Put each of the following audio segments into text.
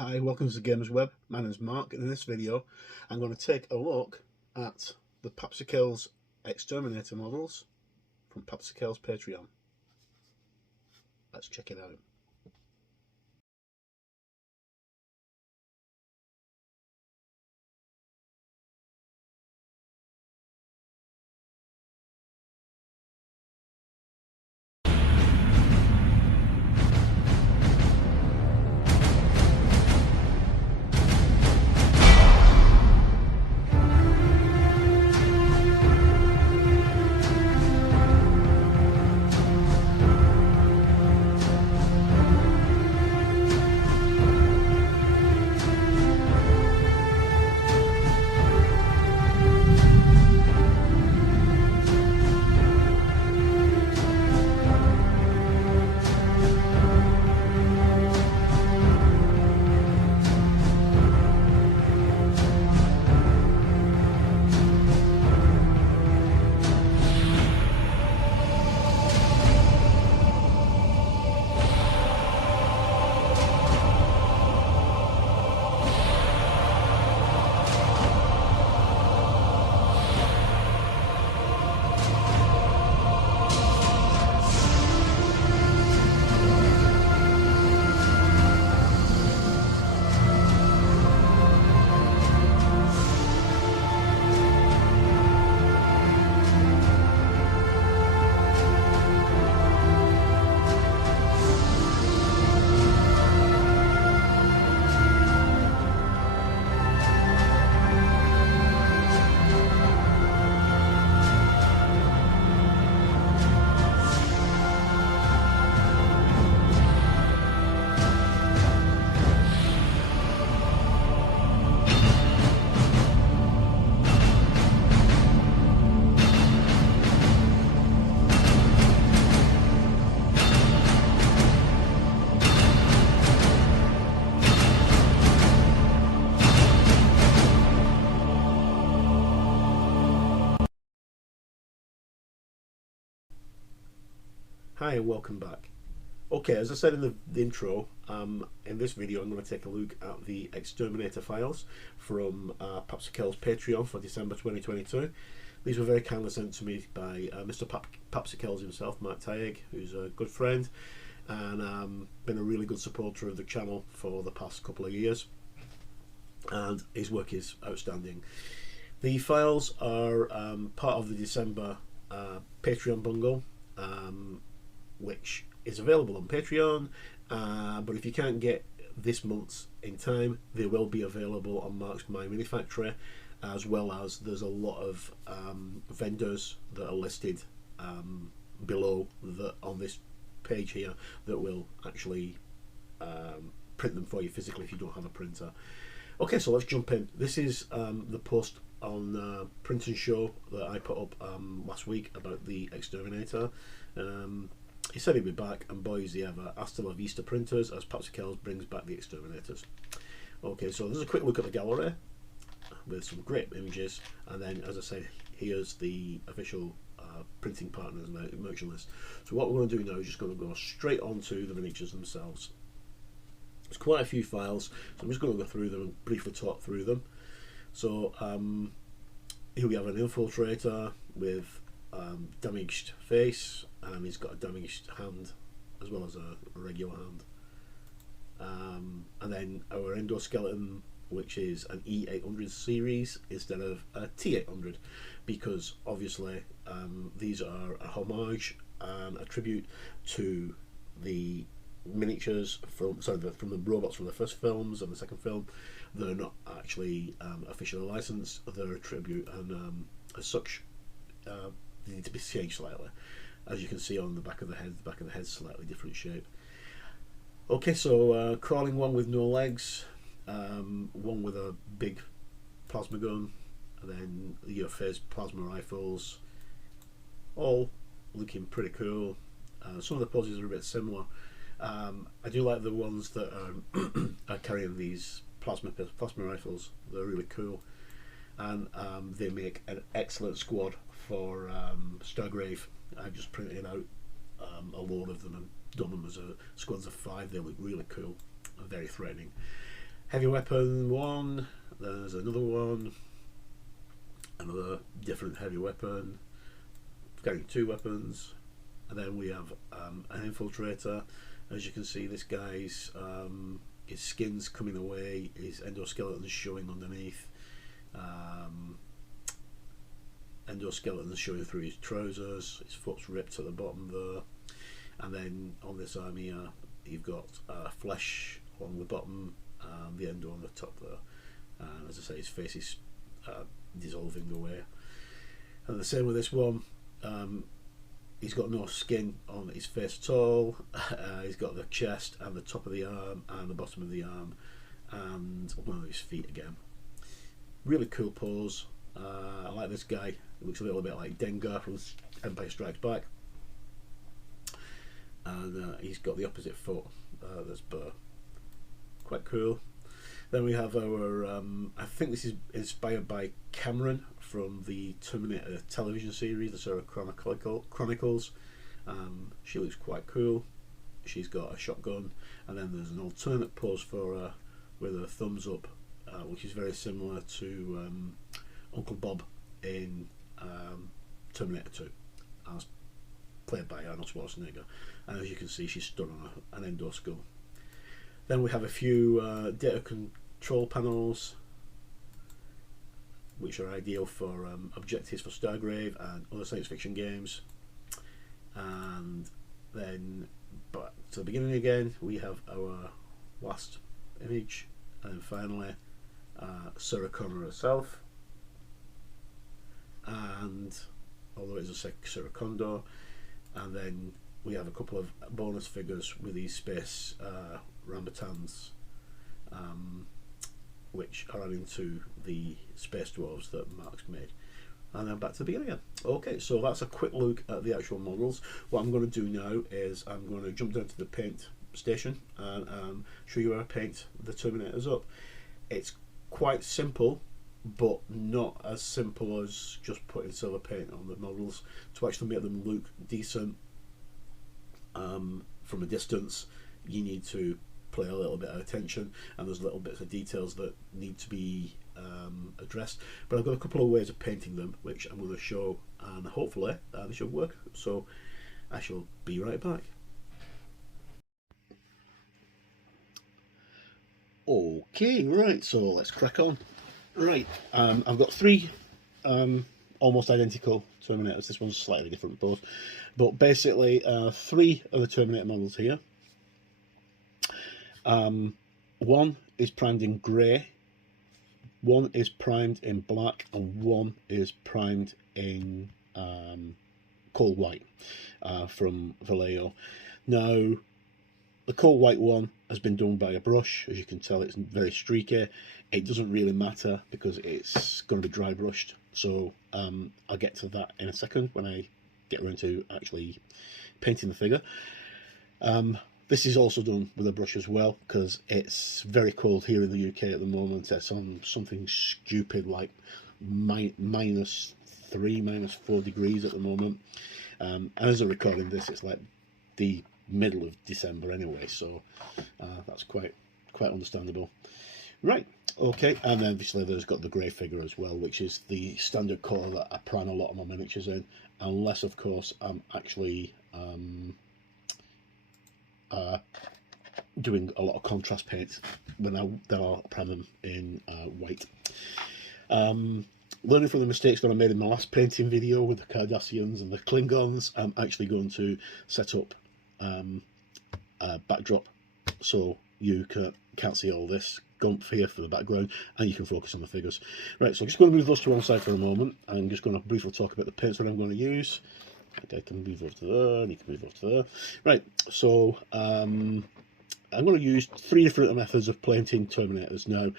Hi, welcome to the Games Web. My name is Mark, and in this video I'm going to take a look at the Papsikels Exterminator models from Papsikels Patreon. Let's check it out. Hi and welcome back. Okay, as I said in the intro, in this video I'm going to take a look at the Exterminator files from Papsikels Patreon for December 2022. These were very kindly sent to me by Mr. Papsikels himself, Mark Tayag, who's a good friend and been a really good supporter of the channel for the past couple of years, and his work is outstanding. The files are part of the December Patreon bundle, which is available on Patreon, but if you can't get this month's in time, they will be available on Mark's My Mini Factory, as well as there's a lot of vendors that are listed below on this page here that will actually print them for you physically if you don't have a printer. Okay, so let's jump in. This is the post on Print and Show that I put up last week about the Exterminator. He said he'd be back, and boy is he ever. Hasta la vista printers, as Papsikels brings back the Exterminators. Okay, so there's a quick look at the gallery with some great images, and then, as I said, here's the official printing partners and merchant list. So what we're going to do now is just going to go straight on to the miniatures themselves. There's quite a few files, so I'm just going to go through them and briefly talk through them. So here we have an infiltrator with damaged face, and he's got a damaged hand as well as a regular hand, and then our endoskeleton, which is an E800 series instead of a T800, because obviously these are a homage and a tribute to the miniatures from the robots from the first films and the second film. They're not actually officially licensed, they're a tribute, and as such they need to be changed slightly. As you can see on the back of the head's slightly different shape. Okay, so crawling one with no legs, one with a big plasma gun, and then your phase plasma rifles, all looking pretty cool. Some of the poses are a bit similar. I do like the ones that are carrying these plasma rifles. They're really cool, and they make an excellent squad for Stargrave. I've just printed out a load of them and done them as squads of 5. They look really cool and very threatening. heavy weapon one, there's another one, another different heavy weapon, carrying 2 weapons, and then we have an infiltrator. As you can see, this guy's his skin's coming away, his endoskeleton is showing underneath, endoskeleton is showing through his trousers, his foot's ripped at the bottom there, and then on this arm here you've got flesh along the bottom, the endo on the top there, and as I say, his face is dissolving away. And the same with this one, he's got no skin on his face at all. He's got the chest and the top of the arm and the bottom of the arm and one of his feet again. Really cool pose. I like this guy. He looks a little bit like Dengar from Empire Strikes Back, and he's got the opposite foot that's bare. Quite cool. Then we have our, I think this is inspired by Cameron from the Terminator television series, the Sarah Chronicles. She looks quite cool. She's got a shotgun, and then there's an alternate pose for her with her thumbs up, which is very similar to Uncle Bob in Terminator 2, as played by Arnold Schwarzenegger. And as you can see, she's stood on an endo skull. Then we have a few data control panels, which are ideal for objectives for Stargrave and other science fiction games. And then back to the beginning again, we have our last image, and then finally Sarah Connor herself, and although it's a Sarah Condor, and then we have a couple of bonus figures with these space rambutans, which are adding to the space dwarves that Mark's made. And then back to the beginning again. Okay, so that's a quick look at the actual models. What I'm going to do now is I'm going to jump down to the paint station and show you how I paint the Terminators up. It's quite simple, but not as simple as just putting silver paint on the models. To actually make them look decent from a distance, you need to play a little bit of attention, and there's little bits of details that need to be addressed. But I've got a couple of ways of painting them, which I'm going to show, and hopefully they should work. So I shall be right back. Okay, right, so let's crack on. Right, I've got 3 almost identical Terminators. This one's slightly different pose, but basically 3 of the Terminator models here. One is primed in grey, one is primed in black, and one is primed in coal white from Vallejo. Now, the coal white one has been done by a brush. As you can tell, it's very streaky. It doesn't really matter because it's going to be dry brushed, so I'll get to that in a second when I get around to actually painting the figure. This is also done with a brush as well, because it's very cold here in the UK at the moment. It's on something stupid like -3, -4 degrees at the moment. And as I'm recording this, it's like the middle of December anyway, so that's quite understandable. Right, okay, and then obviously there's got the grey figure as well, which is the standard colour that I prime a lot of my miniatures in, unless of course I'm actually doing a lot of contrast paints, then I'll prime them in white. Learning from the mistakes that I made in my last painting video with the Cardassians and the Klingons, I'm actually going to set up a backdrop so you can't see all this gump here for the background, and you can focus on the figures. Right, so I'm just going to move those to one side for a moment. I'm just going to briefly talk about the paints that I'm going to use. I can move over to there, I need to move over to there. Right, so I'm going to use 3 different methods of painting Terminators. Now,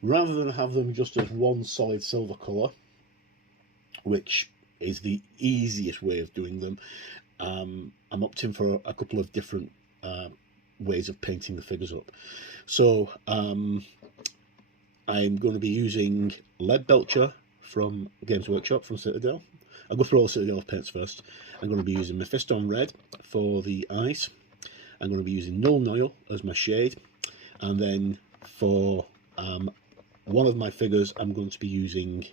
rather than have them just as one solid silver colour, which is the easiest way of doing them, I'm opting for a couple of different ways of painting the figures up. So I'm going to be using Lead Belcher from Games Workshop, from Citadel. I'll go through all the Citadel paints first. I'm going to be using Mephiston Red for the eyes. I'm going to be using Null Noil as my shade. And then for One of my figures I'm going to be using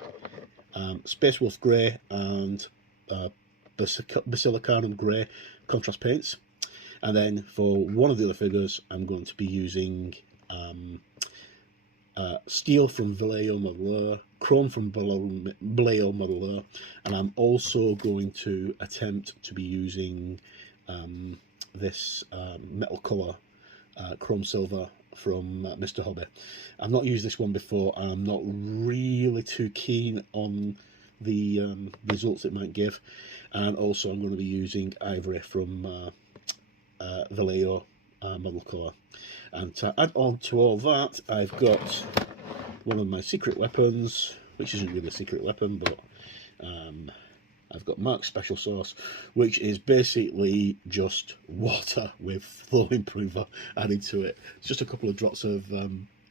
Space Wolf Grey and Papsikels Grey contrast paints, and then for one of the other figures I'm going to be using steel from Vallejo Modeler, chrome from Vallejo Modeler, and I'm also going to attempt to be using this metal colour chrome silver from Mr. Hobby. I've not used this one before, and I'm not really too keen on the results it might give. And also I'm going to be using ivory from Vallejo model colour. And to add on to all that, I've got one of my secret weapons, which isn't really a secret weapon, but I've got Mark's special sauce, which is basically just water with flow improver added to it. It's just a couple of drops of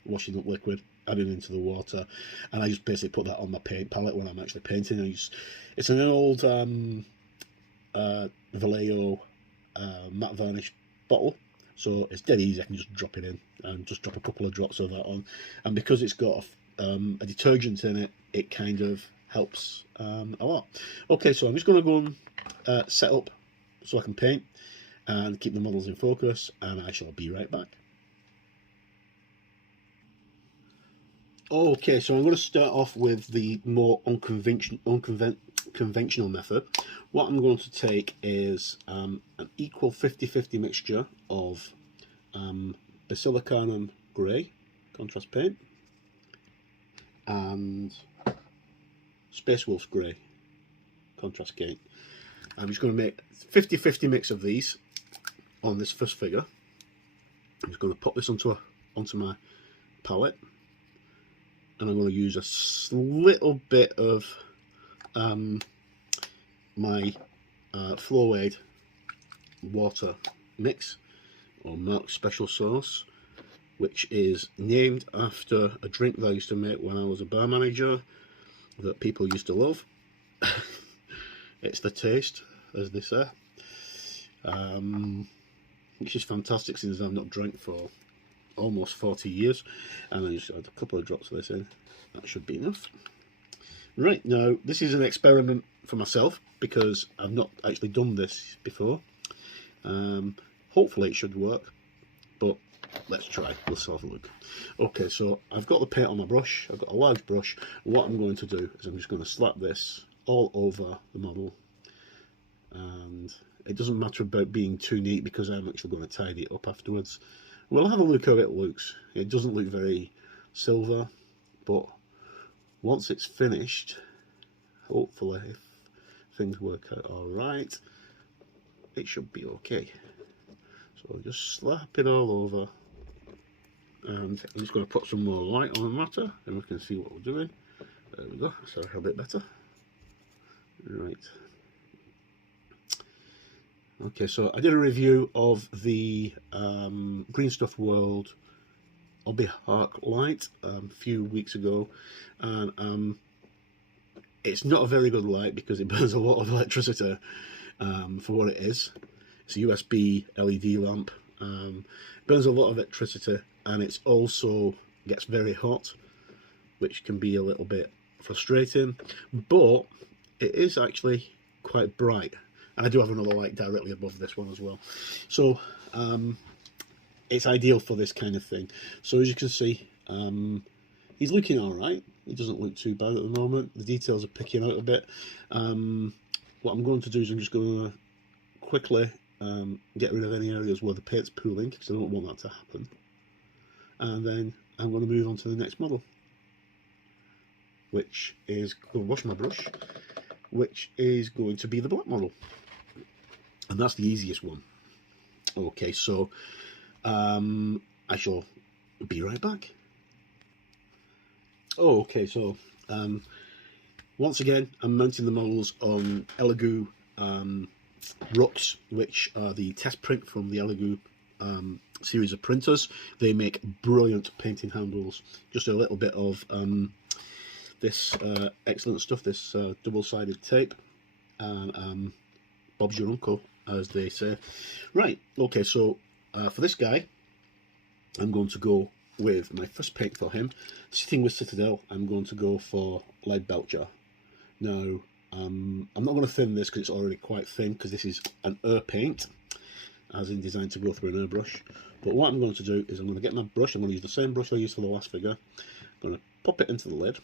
washing up liquid added into the water, and I just basically put that on my paint palette when I'm actually painting. It's an old Vallejo matte varnish bottle, so it's dead easy. I can just drop it in and just drop a couple of drops of that on, and because it's got a detergent in it, it kind of helps a lot. Okay, so I'm just going to go and set up so I can paint and keep the models in focus, and I shall be right back. Okay, so I'm going to start off with the more conventional method. What I'm going to take is an equal 50-50 mixture of Papsikels Grey contrast paint and Space Wolf Grey contrast paint. I'm just going to make 50-50 mix of these on this first figure. I'm just going to pop this onto my palette, and I'm going to use a little bit of my Flow Aid water mix, or Mark's special sauce, which is named after a drink that I used to make when I was a bar manager that people used to love. It's the taste, as they say, which is fantastic since I've not drank for almost 40 years. And I just add a couple of drops of this in. That should be enough. Right, now this is an experiment for myself because I've not actually done this before. Hopefully it should work, but let's try. Let's have a look. Okay, so I've got the paint on my brush. I've got a large brush. What I'm going to do is I'm just going to slap this all over the model, and it doesn't matter about being too neat because I'm actually going to tidy it up afterwards. We'll have a look how it looks. It doesn't look very silver, but once it's finished, hopefully if things work out alright, it should be okay. So just slap it all over, and I'm just going to put some more light on the matter and we can see what we're doing. There we go, so a bit better. Right. Okay, so I did a review of the Green Stuff World Obby Arc Light a few weeks ago, and it's not a very good light because it burns a lot of electricity for what it is. It's a USB LED lamp. Burns a lot of electricity, and it's also gets very hot, which can be a little bit frustrating, but it is actually quite bright. And I do have another light directly above this one as well, so it's ideal for this kind of thing. So as you can see, he's looking all right. He doesn't look too bad at the moment. The details are picking out a bit. What I'm going to do is I'm just going to quickly get rid of any areas where the paint's pooling, because I don't want that to happen. And then I'm going to move on to the next model, which is going to wash my brush, which is going to be the black model. And that's the easiest one. Okay, so I shall be right back. Oh, okay, so once again, I'm mounting the models on Elegoo Rux, which are the test print from the Elegoo series of printers. They make brilliant painting handles. Just a little bit of this excellent stuff, this double-sided tape, and Bob's your uncle, as they say. Right, okay, so for this guy, I'm going to go with my first paint for him. Sitting with Citadel, I'm going to go for Lead Belcher. Now, I'm not going to thin this because it's already quite thin, because this is an paint, as in designed to go through an brush. But what I'm going to do is I'm going to get my brush. I'm going to use the same brush I used for the last figure. I'm going to pop it into the lid.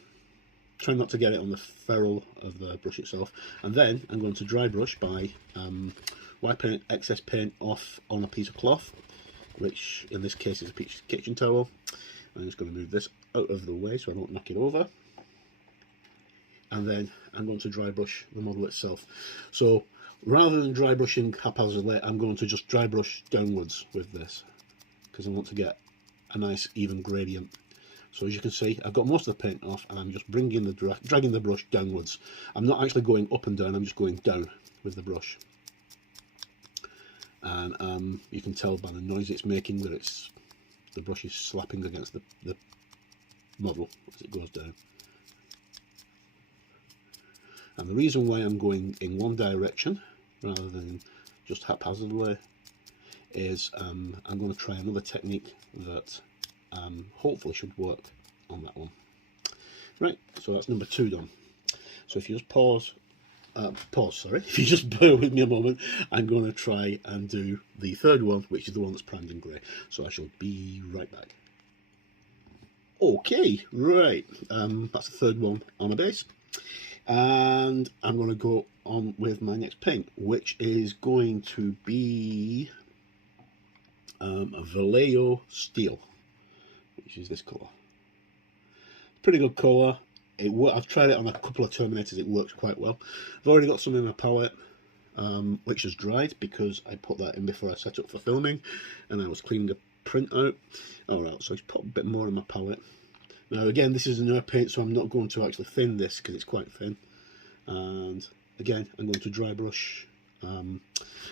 Try not to get it on the ferrule of the brush itself. And then I'm going to dry brush by wiping excess paint off on a piece of cloth, which in this case is a piece of kitchen towel. I'm just going to move this out of the way so I don't knock it over. And then I'm going to dry brush the model itself. So rather than dry brushing haphazardly, I'm going to just dry brush downwards with this, because I want to get a nice even gradient. So as you can see, I've got most of the paint off, and I'm just dragging the brush downwards. I'm not actually going up and down, I'm just going down with the brush. And you can tell by the noise it's making that the brush is slapping against the model as it goes down. And the reason why I'm going in one direction rather than just haphazardly is I'm going to try another technique that hopefully should work on that one. Right, so that's number 2 done. So if you just if you just bear with me a moment, I'm going to try and do the third one, which is the one that's primed in grey. So I shall be right back. Okay, right, that's the third one on a base. And I'm going to go on with my next paint, which is going to be a Vallejo Steel, which is this colour. Pretty good colour. I've tried it on a couple of Terminators, it works quite well. I've already got some in my palette, which has dried because I put that in before I set up for filming, and I was cleaning the print out. Alright, so I just put a bit more in my palette. Now again, this is an paint, so I'm not going to actually thin this because it's quite thin. And again, I'm going to dry brush.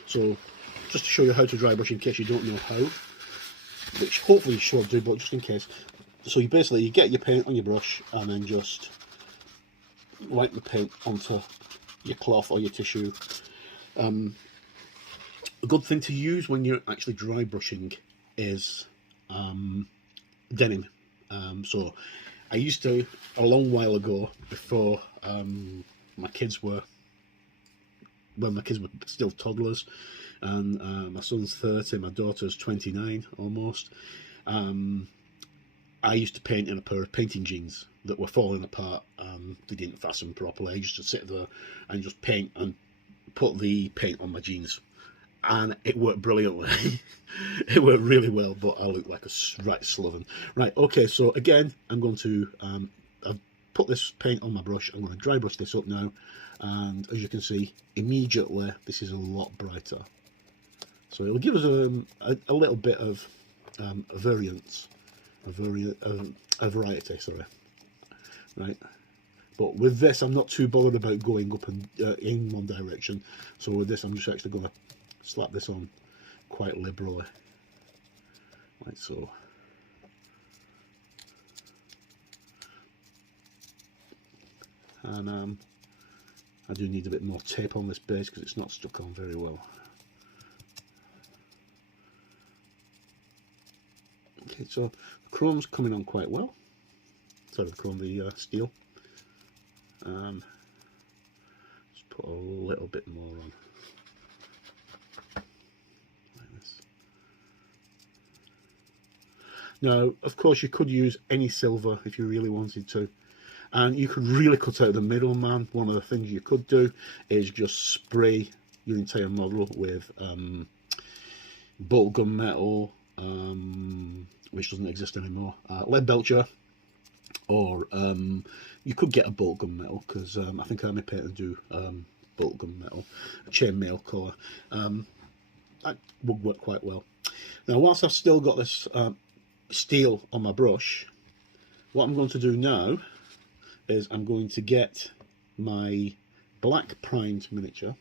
So just to show you how to dry brush in case you don't know how, which hopefully you should do, but just in case. So you get your paint on your brush and then just wipe the paint onto your cloth or your tissue. A good thing to use when you're actually dry brushing is denim. So I used to, a long while ago, before when my kids were still toddlers, and my son's 30, my daughter's 29 almost, I used to paint in a pair of painting jeans that were falling apart. They didn't fasten properly. I used to sit there and just paint and put the paint on my jeans, and it worked brilliantly. It worked really well, but I looked like a right sloven. Right, okay, so again, I'm going to I've put this paint on my brush. I'm going to dry brush this up now, and as you can see, immediately this is a lot brighter. So it'll give us a little bit of a variance, a variety, sorry. Right. But with this, I'm not too bothered about going up and in one direction. So with this, I'm just actually going to slap this on quite liberally, like so. And I do need a bit more tape on this base because it's not stuck on very well. Okay, so the chrome's coming on quite well. Sorry, the chrome, the steel. Just put a little bit more on, like this. Now, of course, you could use any silver if you really wanted to, and you could really cut out the middleman. One of the things you could do is just spray your entire model with bolt gun metal, which doesn't exist anymore, lead belcher, or you could get a bolt gun metal, because I think Army Painter do bolt gun metal, a chainmail colour. That would work quite well. Now, whilst I've still got this steel on my brush, what I'm going to do now is I'm going to get my black primed miniature,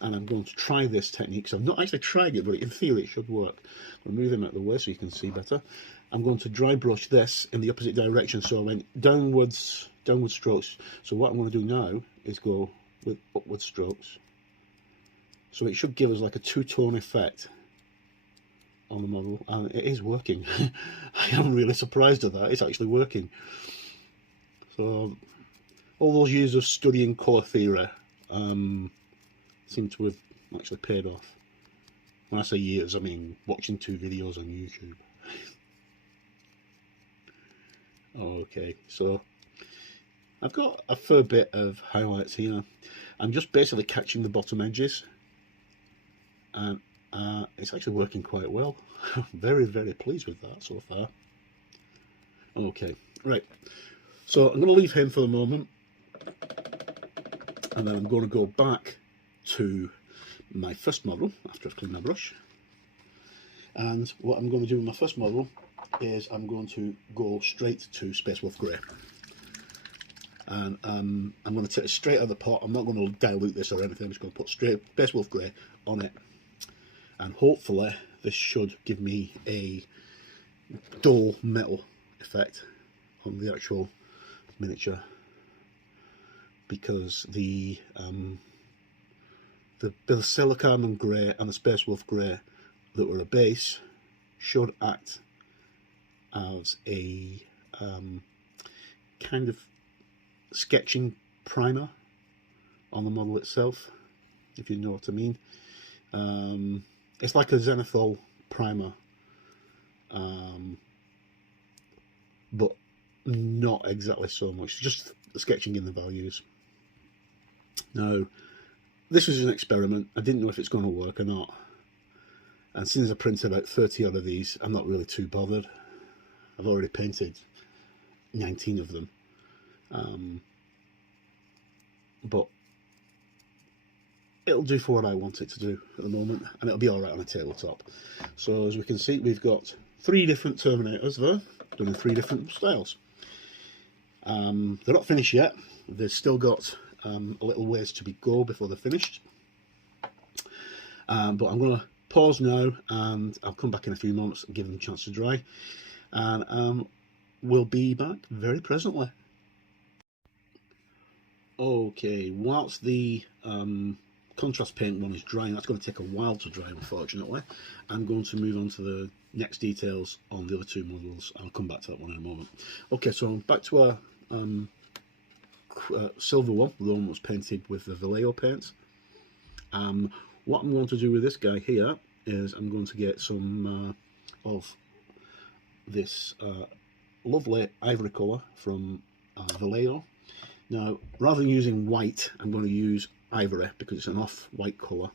and I'm going to try this technique. So I've not actually tried it, but in theory it should work. I'll move him out of the way so you can see better. I'm going to dry brush this in the opposite direction, so I went downward strokes. So what I'm going to do now is go with upward strokes. So it should give us like a two-tone effect on the model, and it is working. I am really surprised at that. It's actually working. So all those years of studying colour theory seem to have actually paid off. When I say years, I mean watching 2 videos on YouTube. Okay, so I've got a fair bit of highlights here. I'm just basically catching the bottom edges, and it's actually working quite well. Very, very pleased with that so far. Okay, right. So I'm going to leave him for the moment, and then I'm going to go back to my first model after I've cleaned my brush. And what I'm going to do with my first model is I'm going to go straight to Space Wolf Grey. And I'm going to take it straight out of the pot. I'm not going to dilute this or anything. I'm just going to put straight Space Wolf Grey on it. And hopefully this should give me a dull metal effect on the actual miniature, because the Silicon Grey and the Space Wolf Grey that were a base should act as a kind of sketching primer on the model itself, if you know what I mean. It's like a zenithal primer, but not exactly so much, just sketching in the values. Now, this was an experiment. I didn't know if it's going to work or not, and since I printed about 30 out of these, I'm not really too bothered. I've already painted 19 of them, but it'll do for what I want it to do at the moment, and it'll be alright on a tabletop. So as we can see, we've got 3 different Terminators there, done in 3 different styles. They're not finished yet. They've still got a little ways to go before they're finished. But I'm going to pause now, and I'll come back in a few moments and give them a chance to dry. And we'll be back very presently. Okay, whilst the contrast paint one is drying, that's going to take a while to dry, unfortunately. I'm going to move on to the next details on the other 2 models. I'll come back to that one in a moment. Okay, so I'm back to our silver one, the one that was painted with the Vallejo paint. What I'm going to do with this guy here is I'm going to get some of this lovely ivory colour from Vallejo. Now, rather than using white, I'm going to use ivory because it's an off-white colour,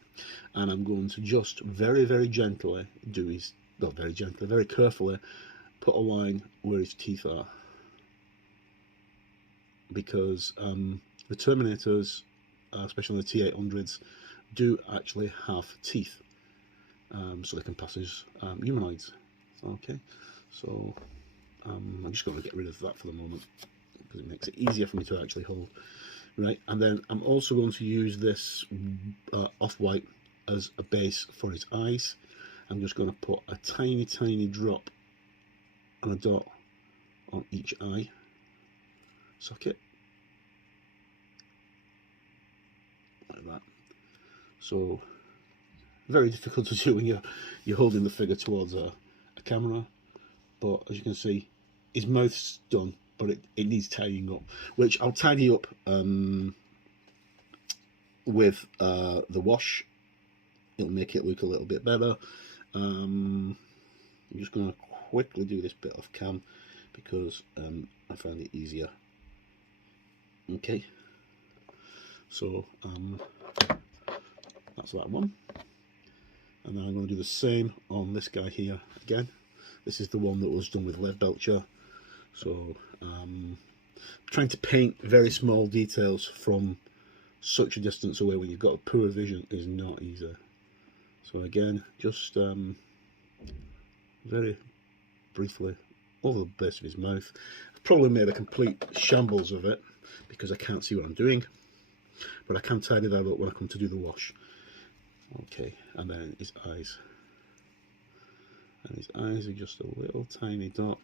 and I'm going to just very, very gently do his, not very gently, very carefully put a line where his teeth are, because the Terminators, especially the T-800s, do actually have teeth, so they can pass as humanoids. Okay, so I'm just going to get rid of that for the moment, because it makes it easier for me to actually hold. Right, and then I'm also going to use this off-white as a base for his eyes. I'm just going to put a tiny, tiny drop and a dot on each eye socket, like that. So, very difficult to do when you're holding the figure towards a camera, but as you can see, his mouth's done, but it needs tidying up, which I'll tidy up with the wash. It'll make it look a little bit better. I'm just going to quickly do this bit off cam because I found it easier. Okay, so that's that one, and then I'm going to do the same on this guy here again. This is the one that was done with lead belcher. So trying to paint very small details from such a distance away when you've got a poor vision is not easy. So again, just very briefly over the base of his mouth. I've probably made a complete shambles of it because I can't see what I'm doing, but I can tidy that up when I come to do the wash. Okay, and then his eyes. And his eyes are just a little tiny dot,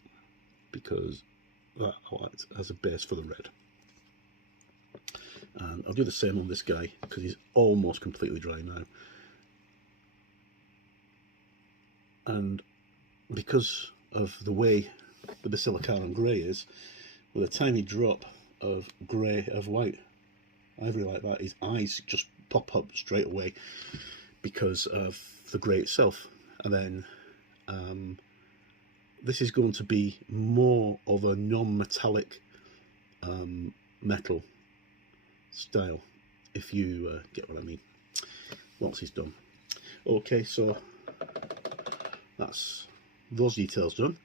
because that acts as a base for the red. And I'll do the same on this guy because he's almost completely dry now. And because of the way the Basilicanum grey is, with a tiny drop of grey of white ivory like that, his eyes just pop up straight away because of the grey itself. And then this is going to be more of a non-metallic metal style, if you get what I mean, once he's done. Okay, so that's those details done.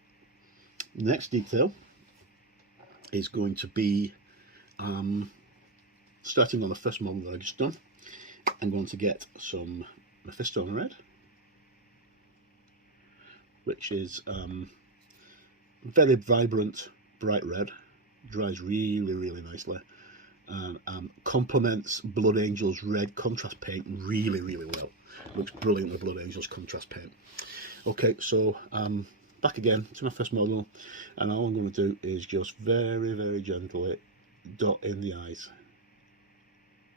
Next detail is going to be starting on the first model that I just done. I'm going to get some Mephisto red, which is very vibrant, bright red, dries really nicely, and complements Blood Angel's red contrast paint really well. Looks brilliant with Blood Angel's contrast paint. Okay, so back again to my first model, and all I'm going to do is just very gently dot in the eyes,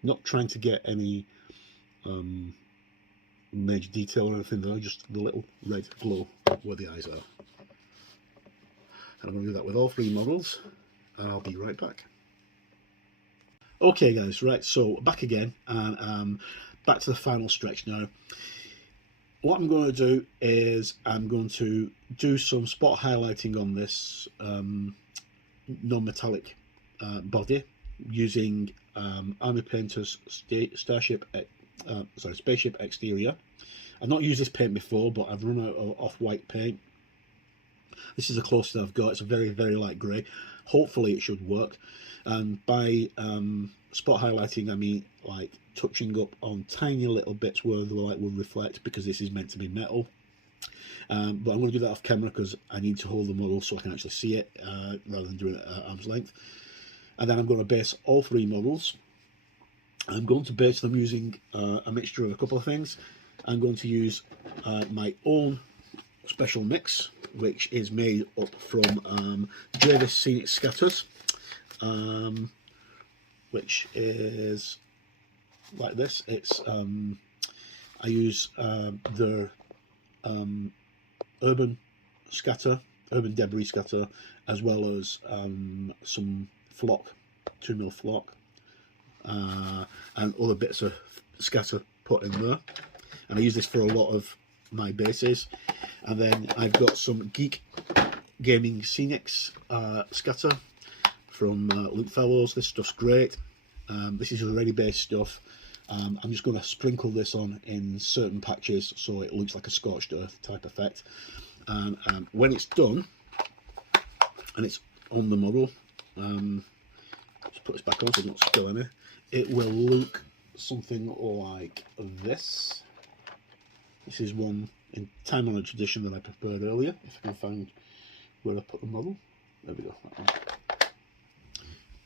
not trying to get any major detail or anything though, just the little red glow where the eyes are. And I'm going to do that with all three models, and I'll be right back. Okay guys, right, so back again, and back to the final stretch now. What I'm going to do is I'm going to do some spot highlighting on this non-metallic body using Army Painter's Spaceship Exterior. I've not used this paint before, but I've run out of off-white paint. This is the closest I've got. It's a very light grey. Hopefully it should work. And by spot highlighting, I mean like touching up on tiny little bits where the light will reflect, because this is meant to be metal. But I'm going to do that off camera because I need to hold the model so I can actually see it rather than doing it at arm's length. And then I'm going to base all three models. I'm going to base them using a mixture of a couple of things. I'm going to use my own special mix, which is made up from Javis Scenic Scatters, which is like this. It's I use their urban debris scatter, as well as some flock, 2mm flock, and other bits of scatter put in there. And I use this for a lot of my bases. And then I've got some Geek Gaming Scenics scatter from Luke Fellows. This stuff's great. This is already based stuff. I'm just going to sprinkle this on in certain patches so it looks like a scorched earth type effect. And when it's done and it's on the model, just put this back on so it doesn't spill any, it will look something like this. This is one in Time Honored Tradition that I prepared earlier, if I can find where I put the model. There we go, that one.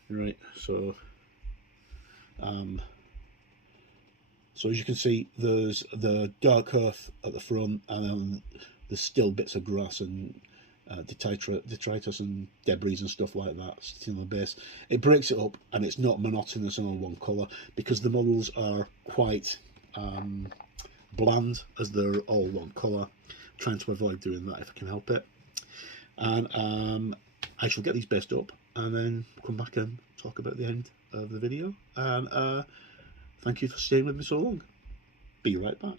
Right, so so as you can see, there's the dark earth at the front, and then there's still bits of grass and detritus and debris and stuff like that sitting on the base. It breaks it up, and it's not monotonous and all one colour, because the models are quite bland, as they're all one colour. I'm trying to avoid doing that if I can help it. And I shall get these based up and then come back and talk about the end of the video. And thank you for staying with me so long. Be right back.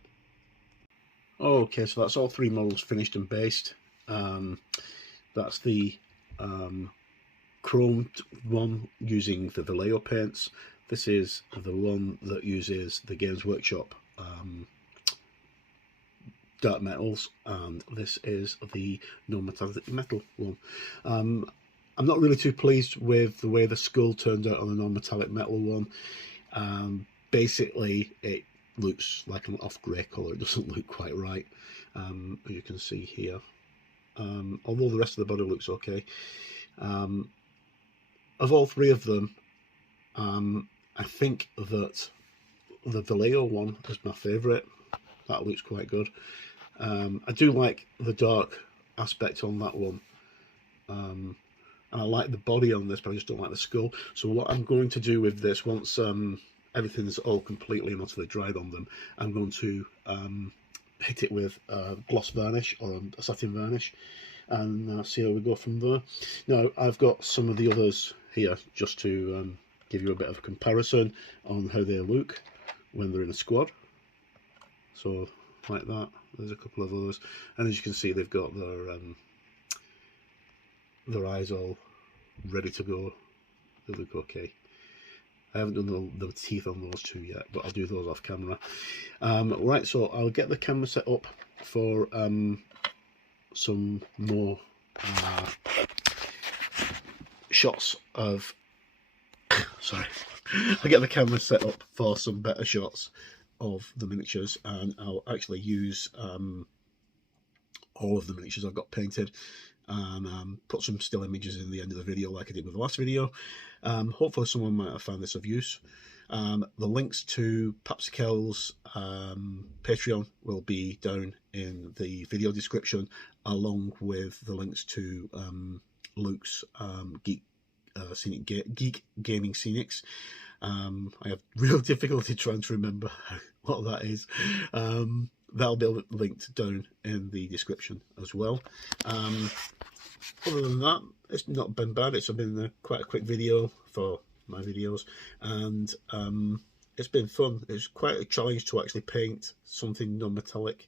Okay, so that's all three models finished and based. That's the chromed one using the Vallejo paints. This is the one that uses the Games Workshop dark metals, and this is the non-metallic metal one. I'm not really too pleased with the way the skull turned out on the non-metallic metal one. Basically it looks like an off grey colour. It doesn't look quite right, as you can see here, although the rest of the body looks okay. Of all three of them, I think that the Vallejo one is my favourite. That looks quite good. I do like the dark aspect on that one, and I like the body on this, but I just don't like the skull. So what I'm going to do with this, once everything's all completely and utterly dried on them, I'm going to hit it with gloss varnish or a satin varnish, and see how we go from there. Now I've got some of the others here just to give you a bit of a comparison on how they look when they're in a squad. So like that, there's a couple of others, and as you can see, they've got their eyes all ready to go. They look okay. I haven't done the teeth on those two yet, but I'll do those off camera. Right, so I'll get the camera set up for some more shots of sorry, I'll get the camera set up for some better shots of the miniatures, and I'll actually use all of the miniatures I've got painted, and put some still images in the end of the video like I did with the last video. Hopefully someone might have found this of use. The links to Papsikels' Patreon will be down in the video description, along with the links to Luke's Geek Gaming Scenics. I have real difficulty trying to remember what that is. That'll be linked down in the description as well. Other than that, it's not been bad. It's been quite a quick video for my videos, and it's been fun. It's quite a challenge to actually paint something non-metallic.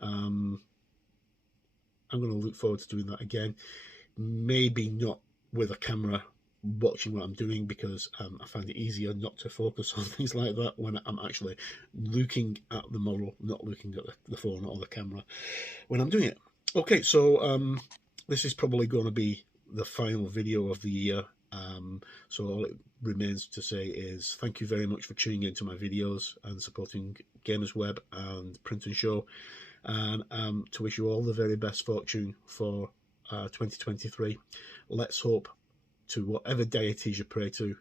I'm going to look forward to doing that again. Maybe not with a camera watching what I'm doing, because I find it easier not to focus on things like that when I'm actually looking at the model, not looking at the phone or the camera when I'm doing it. Okay, so this is probably going to be the final video of the year, so all it remains to say is thank you very much for tuning into my videos and supporting Gamers Web and Print and Show, and to wish you all the very best fortune for 2023. Let's hope, to whatever deities you pray to,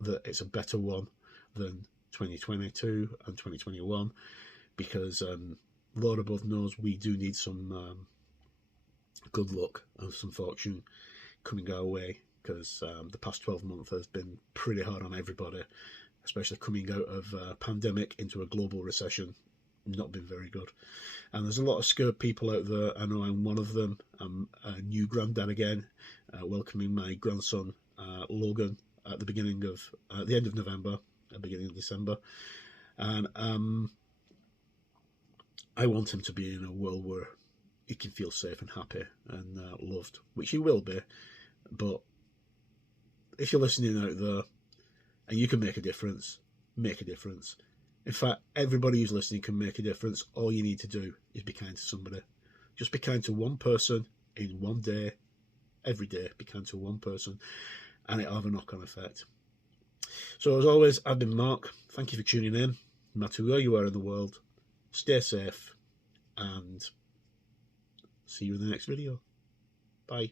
that it's a better one than 2022 and 2021, because Lord above knows we do need some good luck and some fortune coming our way, because the past 12 months has been pretty hard on everybody, especially coming out of a pandemic into a global recession. Not been very good, and there's a lot of scared people out there. I know I'm one of them. I'm a new granddad again, welcoming my grandson Logan at the end of November, beginning of December, and I want him to be in a world where he can feel safe and happy and loved, which he will be. But if you're listening out there and you can make a difference, make a difference. In fact, everybody who's listening can make a difference. All you need to do is be kind to somebody. Just be kind to one person in one day. Every day, be kind to one person, and it'll have a knock-on effect. So as always, I've been Mark. Thank you for tuning in. No matter where you are in the world, stay safe, and see you in the next video. Bye.